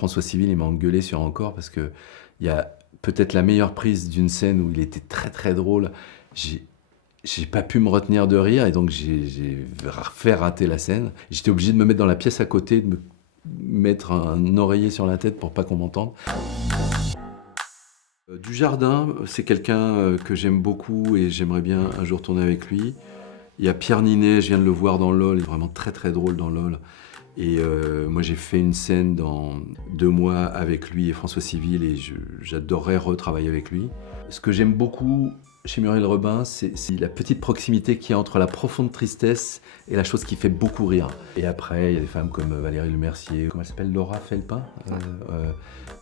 François Civil, il m'a engueulé sur Encore parce que il y a peut-être la meilleure prise d'une scène où il était très très drôle. J'ai pas pu me retenir de rire et donc j'ai fait rater la scène. J'étais obligé de me mettre dans la pièce à côté, de me mettre un oreiller sur la tête pour pas qu'on m'entende. Dujardin, c'est quelqu'un que j'aime beaucoup et j'aimerais bien un jour tourner avec lui. Il y a Pierre Ninet, je viens de le voir dans LOL, il est vraiment très très drôle dans LOL. Et moi j'ai fait une scène dans 2 mois avec lui et François Civil et j'adorerais retravailler avec lui. Ce que j'aime beaucoup chez Muriel Robin, c'est la petite proximité qu'il y a entre la profonde tristesse et la chose qui fait beaucoup rire. Et après, il y a des femmes comme Valérie Lemercier, comment elle s'appelle, Laura Felpin,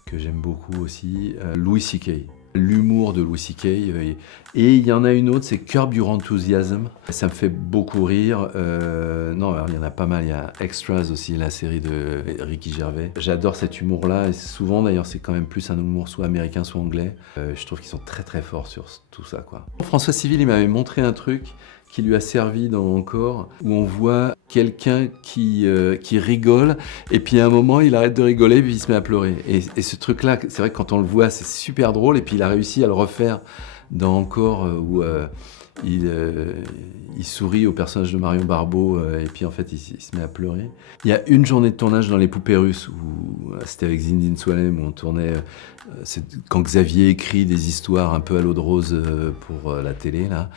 que j'aime beaucoup aussi, Louis C.K. L'humour de Louis C.K. Et il y en a une autre, c'est Curb Your Enthusiasm. Ça me fait beaucoup rire. Non, alors, il y en a pas mal. Il y a Extras aussi, la série de Ricky Gervais. J'adore cet humour-là. Et souvent, d'ailleurs, c'est quand même plus un humour soit américain, soit anglais. Je trouve qu'ils sont très très forts sur tout ça, quoi. François Civil, il m'avait montré un truc qui lui a servi dans Encore, où on voit quelqu'un qui rigole, et puis à un moment, il arrête de rigoler, puis il se met à pleurer. Et ce truc-là, c'est vrai que quand on le voit, c'est super drôle, et puis il a réussi à le refaire dans Encore, où il sourit au personnage de Marion Barbeau, et puis en fait, il se met à pleurer. Il y a une journée de tournage dans Les Poupées Russes, où c'était avec Zinedine Soilem, où on tournait... c'est quand Xavier écrit des histoires un peu à l'eau de rose pour la télé, là.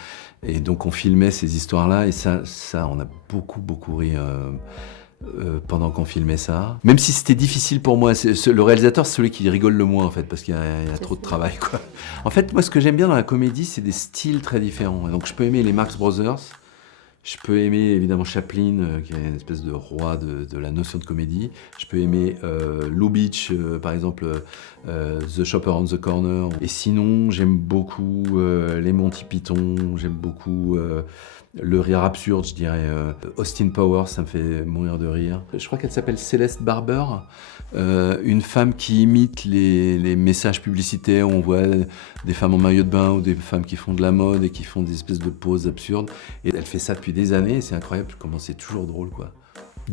Et donc on filmait ces histoires-là, et ça on a beaucoup ri pendant qu'on filmait ça. Même si c'était difficile pour moi, le réalisateur, c'est celui qui rigole le moins, en fait, parce qu'il y a trop de travail, quoi. En fait, moi, ce que j'aime bien dans la comédie, c'est des styles très différents. Donc je peux aimer les Marx Brothers, je peux aimer évidemment Chaplin, qui est une espèce de roi de la notion de comédie. Je peux aimer Lubitsch, par exemple, The Shopper on the Corner. Et sinon, j'aime beaucoup les Monty Python, j'aime beaucoup le rire absurde, je dirais. Austin Powers, ça me fait mourir de rire. Je crois qu'elle s'appelle Céleste Barber, une femme qui imite les messages publicitaires où on voit des femmes en maillot de bain ou des femmes qui font de la mode et qui font des espèces de poses absurdes. Et elle fait ça depuis des années et c'est incroyable comment c'est toujours drôle, quoi.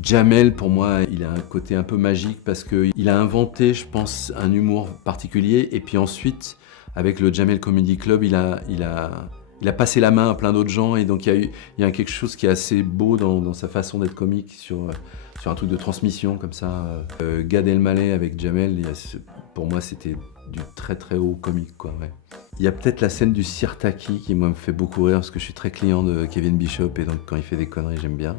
Jamel, pour moi, il a un côté un peu magique parce qu'il a inventé, je pense, un humour particulier. Et puis ensuite, avec le Jamel Comedy Club, il a passé la main à plein d'autres gens. Et donc, il y a quelque chose qui est assez beau dans sa façon d'être comique sur un truc de transmission comme ça. Gad Elmaleh avec Jamel, pour moi, c'était du très très haut comique, quoi. Ouais. Il y a peut-être la scène du Sirtaki qui, moi, me fait beaucoup rire parce que je suis très client de Kevin Bishop et donc quand il fait des conneries, j'aime bien.